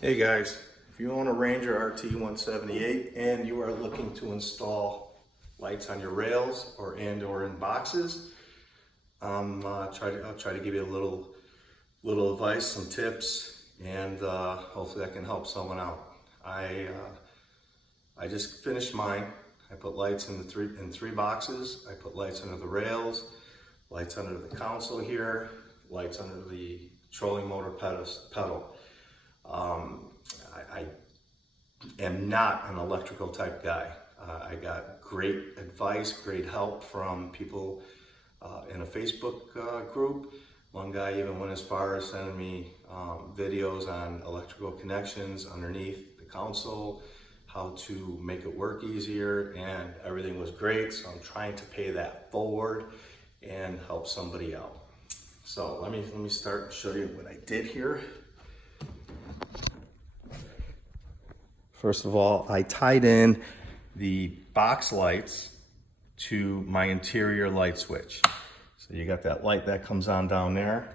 Hey guys, if you own a Ranger RT178 and you are looking to install lights on your rails or in boxes, I'll try to give you a little advice, some tips, and hopefully I can help someone out. I just finished mine. I put lights in three boxes. I put lights under the rails, lights under the console here, lights under the trolling motor pedal. I am not an electrical type guy. I got great advice, great help from people in a Facebook group. One guy even went as far as sending me videos on electrical connections underneath the console, how to make it work easier, and everything was great. So I'm trying to pay that forward and help somebody out. So let me start and show you what I did here. First of all, I tied in the box lights to my interior light switch. So you got that light that comes on down there.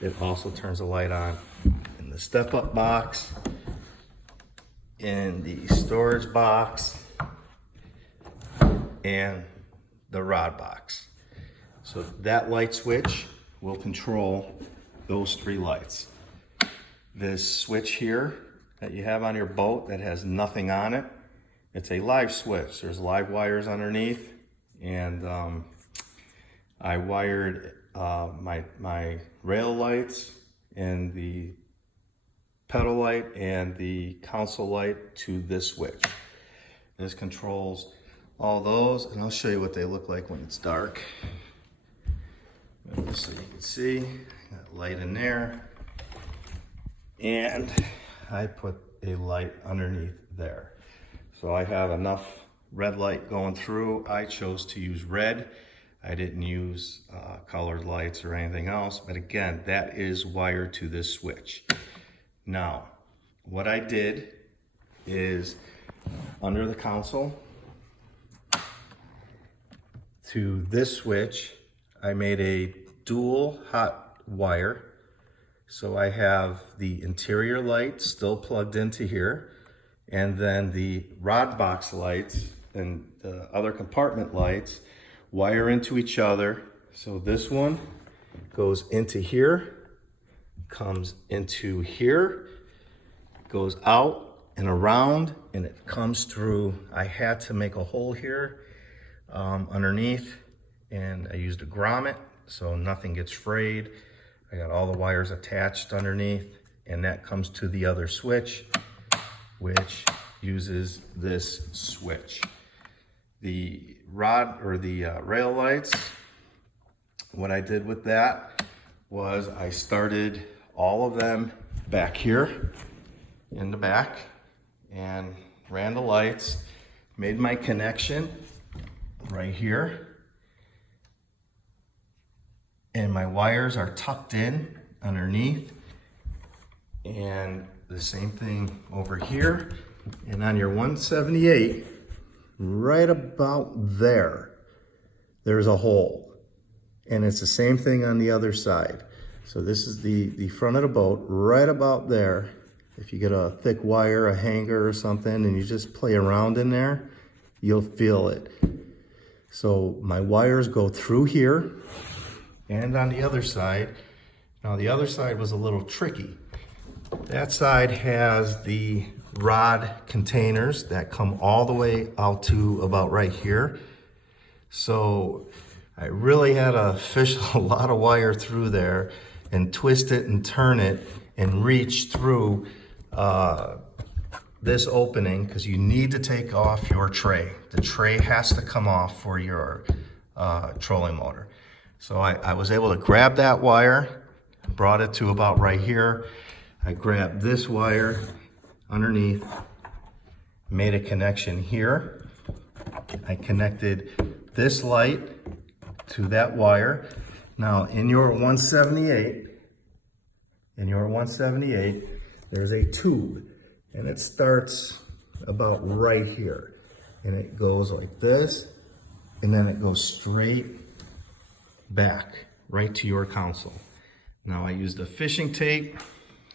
It also turns the light on in the step-up box, in the storage box, and the rod box. So that light switch will control those three lights. This switch here that you have on your boat that has nothing on it, it's a live switch. There's live wires underneath, and I wired my rail lights and the pedal light and the console light to this switch. This controls all those, and I'll show you what they look like when it's dark. Just so you can see, got light in there, and I put a light underneath there. So I have enough red light going through. I chose to use red. I didn't use colored lights or anything else, but again, that is wired to this switch. Now, what I did is under the console to this switch, I made a dual hot wire. So I have the interior light still plugged into here, and then the rod box lights and the other compartment lights wire into each other. So this one goes into here, comes into here, goes out and around, and it comes through. I had to make a hole here underneath, and I used a grommet so nothing gets frayed. I got all the wires attached underneath, and that comes to the other switch, which uses this switch. The rod or the rail lights, what I did with that was I started all of them back here in the back and ran the lights, made my connection right here. And my wires are tucked in underneath, and the same thing over here. And on your 178, right about there's a hole, and it's the same thing on the other side. So this is the front of the boat, right about there. If you get a thick wire, a hanger or something, and you just play around in there, you'll feel it. So my wires go through here and on the other side. Now the other side was a little tricky. That side has the rod containers that come all the way out to about right here. So I really had to fish a lot of wire through there and twist it and turn it and reach through this opening, because you need to take off your tray. The tray has to come off for your trolling motor. So I was able to grab that wire, brought it to about right here. I grabbed this wire underneath, made a connection here. I connected this light to that wire. Now in your 178, there's a tube, and it starts about right here. And it goes like this, and then it goes straight back right to your console. Now I used a fishing tape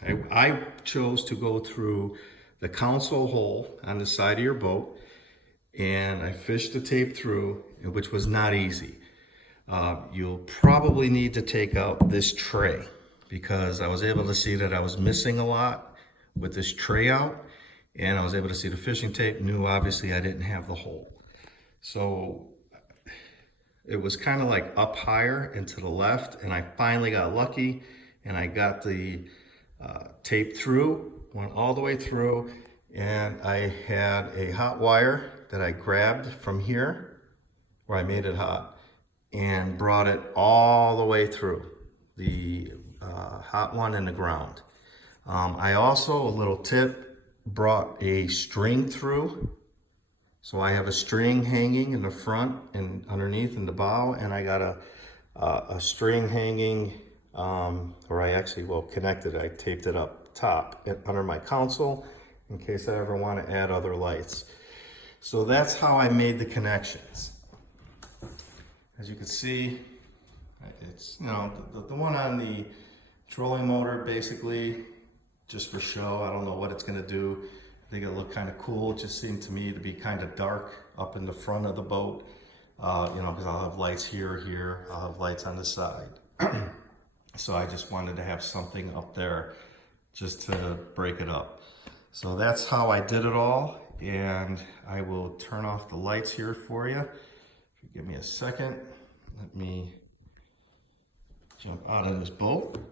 I chose to go through the console hole on the side of your boat, and I fished the tape through, which was not easy. You'll probably need to take out this tray because I was able to see that I was missing a lot with this tray out, and I was able to see the fishing tape, knew obviously I didn't have the hole. So it was kind of like up higher and to the left, and I finally got lucky and I got the tape through, went all the way through, and I had a hot wire that I grabbed from here where I made it hot and brought it all the way through the hot one in the ground. I also, a little tip, brought a string through. So I have a string hanging in the front and underneath in the bow, and I got a string hanging, or I actually, well, connected it. I taped it up top under my console in case I ever want to add other lights. So that's how I made the connections. As you can see, it's, you know, the one on the trolling motor, basically just for show. I don't know what it's going to do. I think it'll look kind of cool. It just seemed to me to be kind of dark up in the front of the boat, you know, because I'll have lights here, I'll have lights on the side. So I just wanted to have something up there just to break it up. So that's how I did it all, and I will turn off the lights here for you. If you give me a second, let me jump out of this boat.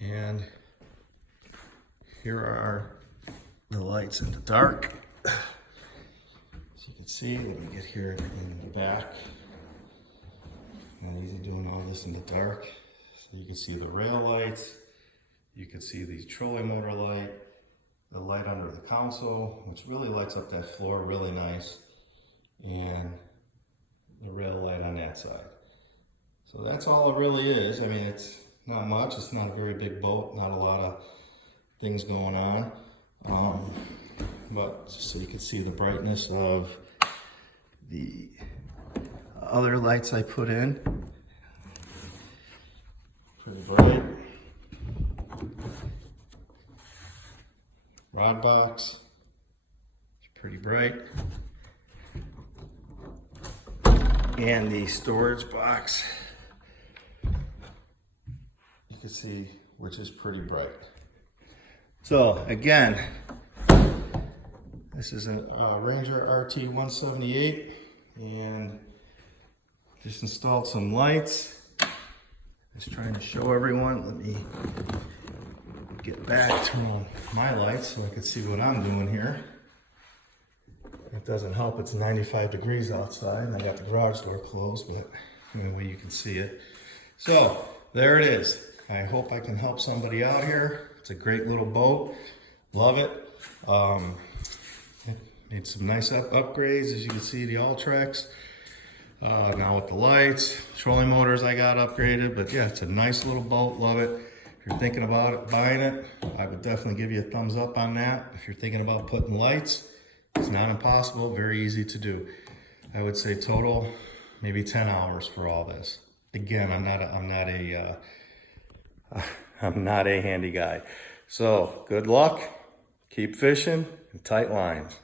And here are the lights in the dark. As you can see, let me get here in the back. Not easy doing all this in the dark. So you can see the rail lights. You can see the trolling motor light, the light under the console, which really lights up that floor really nice, and the rail light on that side. So that's all it really is. I mean, it's not much. It's not a very big boat. Not a lot of things going on. But just so you can see the brightness of the other lights I put in. Pretty bright. Rod box. It's pretty bright. And the storage box, you can see, which is pretty bright. So again, this is a Ranger RT178, and just installed some lights. Just trying to show everyone. Let me get back to my lights so I can see what I'm doing here. It doesn't help, it's 95 degrees outside, and I got the garage door closed, but anyway, you can see it. So there it is. I hope I can help somebody out here. It's a great little boat. Love it. Made some nice upgrades, as you can see, the Ultrex. Now with the lights, trolling motors I got upgraded, but yeah, it's a nice little boat. Love it. If you're thinking about buying it, I would definitely give you a thumbs up on that. If you're thinking about putting lights, it's not impossible, very easy to do. I would say total, maybe 10 hours for all this. Again, I'm not a handy guy. So good luck, keep fishing, and tight lines.